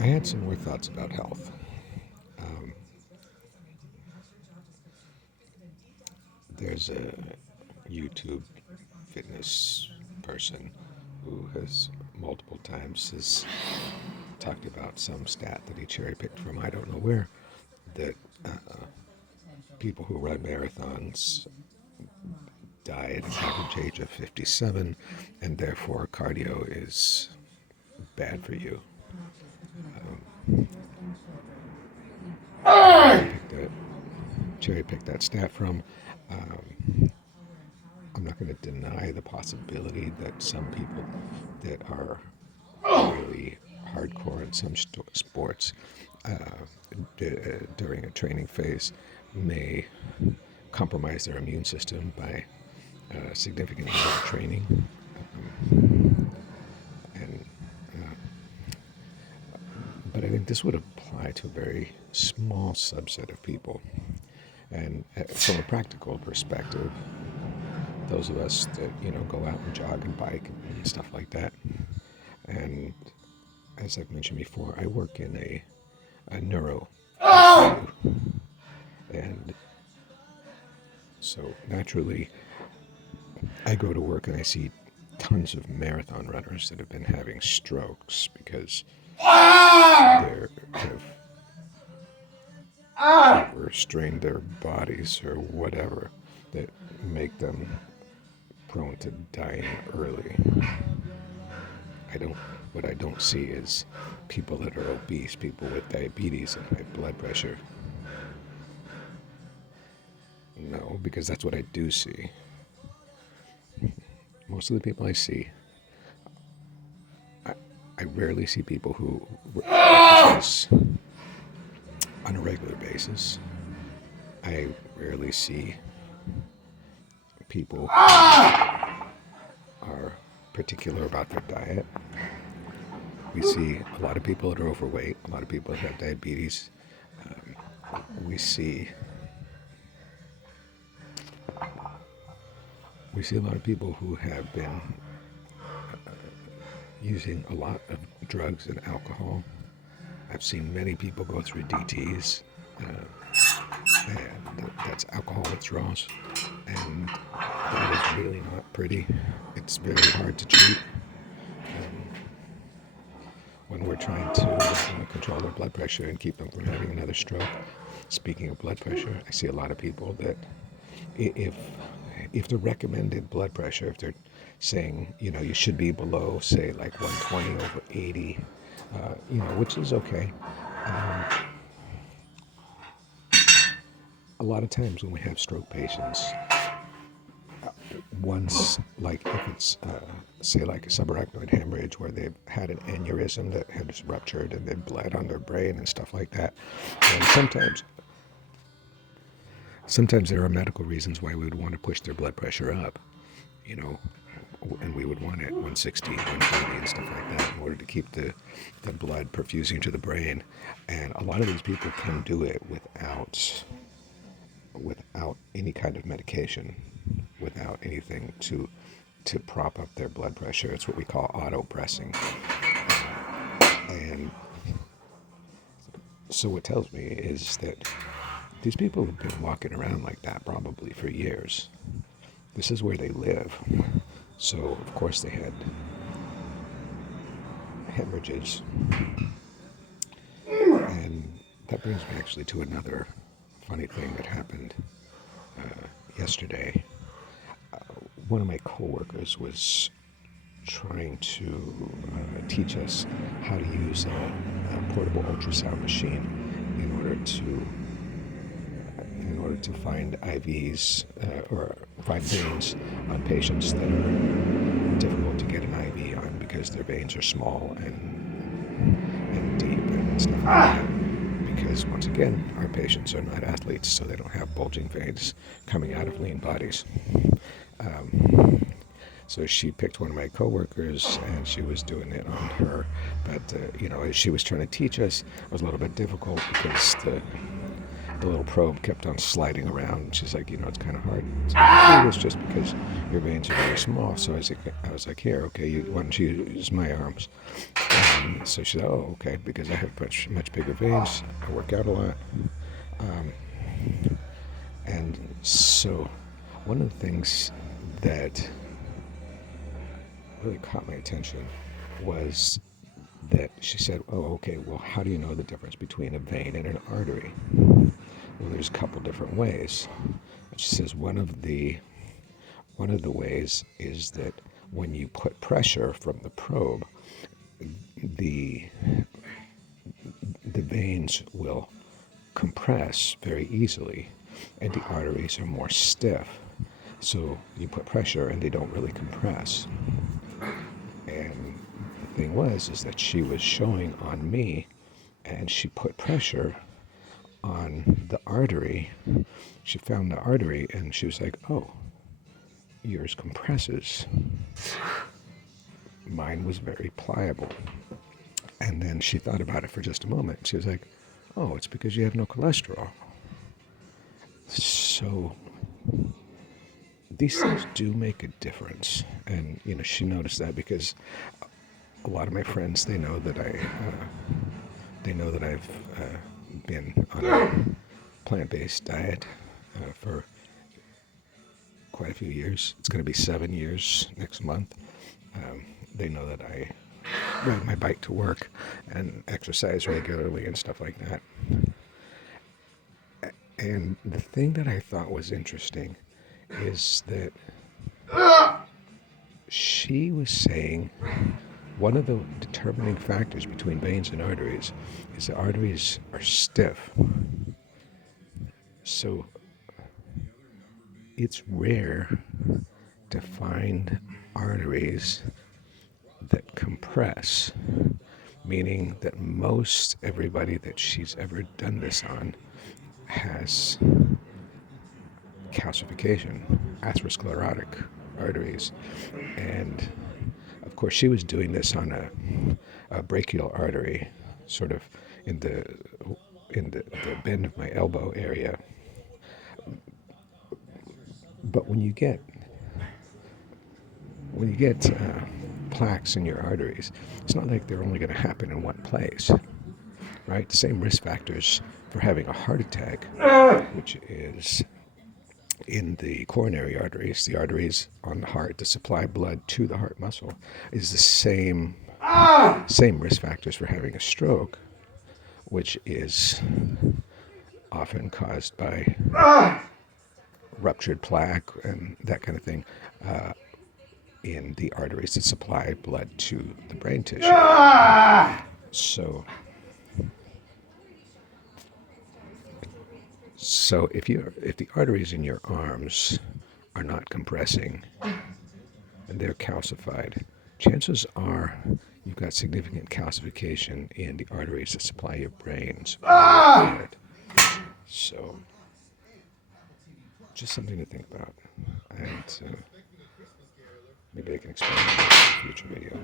I had some more thoughts about health. Um, there's a YouTube fitness person who has multiple times has talked about some stat that he cherry picked from I don't know where that people who run marathons die at an average age of 57, and therefore cardio is bad for you. Picked cherry picked that stat from. Um, I'm not going to deny the possibility that some people that are really hardcore in some sports uh, during a training phase may compromise their immune system by significant amount of training. And but I think this would apply to a very small subset of people. And from a practical perspective, those of us that go out and jog and bike and stuff like that, and as I've mentioned before, I work in a neuro ICU, and so naturally, I go to work and I see tons of marathon runners that have been having strokes because they're have overstrained their bodies or whatever that make them prone to dying early. What I don't see is people that are obese, people with diabetes and high blood pressure. No, because that's what I do see. Most of the people I see, I rarely see people who exercise on a regular basis. I rarely see people who are particular about their diet. We see a lot of people that are overweight, a lot of people that have diabetes. We see a lot of people who have been using a lot of drugs and alcohol. I've seen many people go through DTs, and that's alcohol withdrawals, and that is really not pretty. It's very hard to treat when we're trying to control their blood pressure and keep them from having another stroke. Speaking of blood pressure, I see a lot of people that if the recommended blood pressure, if they're saying, you should be below, say, like 120 over 80, which is okay. A lot of times when we have stroke patients, once, like if it's, say, like a subarachnoid hemorrhage where they've had an aneurysm that has ruptured and they've bled on their brain and stuff like that, and sometimes there are medical reasons why we would want to push their blood pressure up, and we would want it 160, 180 and stuff like that in order to keep the blood perfusing to the brain. And a lot of these people can do it without any kind of medication, without anything to prop up their blood pressure. It's what we call auto pressing. And so what tells me is that these people have been walking around like that probably for years. This is where they live. So, of course, they had hemorrhages. And that brings me actually to another funny thing that happened yesterday. One of my coworkers was trying to teach us how to use a portable ultrasound machine in order to find IVs or find veins on patients that are difficult to get an IV on because their veins are small and deep and stuff like that. Because once again, our patients are not athletes, so they don't have bulging veins coming out of lean bodies. So she picked one of my coworkers, and she was doing it on her. But as she was trying to teach us, it was a little bit difficult because the little probe kept on sliding around. And she's like, it's kind of hard. It's like, it's just because your veins are very small. So I was like, here, okay, why don't you use my arms? And so she said, oh, okay, because I have much bigger veins. I work out a lot. Um, and so one of the things that really caught my attention was that she said, oh, okay, well, how do you know the difference between a vein and an artery? Well, there's a couple different ways. And she says one of the ways is that when you put pressure from the probe, the veins will compress very easily, and the arteries are more stiff. So you put pressure and they don't really compress. And the thing is that she was showing on me, and she put pressure on the artery. She found the artery, and she was like, oh, yours compresses. Mine was very pliable. And then she thought about it for just a moment. She was like, oh, it's because you have no cholesterol. So these things do make a difference. And, she noticed that because a lot of my friends, they know that I've been on a plant-based diet for quite a few years. It's going to be 7 years next month. They know that I ride my bike to work and exercise regularly and stuff like that. And the thing that I thought was interesting is that she was saying one of the determining factors between veins and arteries is the arteries are stiff. So it's rare to find arteries that compress, meaning that most everybody that she's ever done this on has calcification, atherosclerotic arteries. And of course she was doing this on a brachial artery, sort of in the bend of my elbow area. But when you get plaques in your arteries, it's not like they're only going to happen in one place, right? The same risk factors for having a heart attack, which is in the coronary arteries, the arteries on the heart that supply blood to the heart muscle, is the same risk factors for having a stroke, which is often caused by ruptured plaque and that kind of thing in the arteries that supply blood to the brain tissue. So if the arteries in your arms are not compressing and they're calcified, chances are you've got significant calcification in the arteries that supply your brains. So just something to think about. And maybe I can explain that in a future video.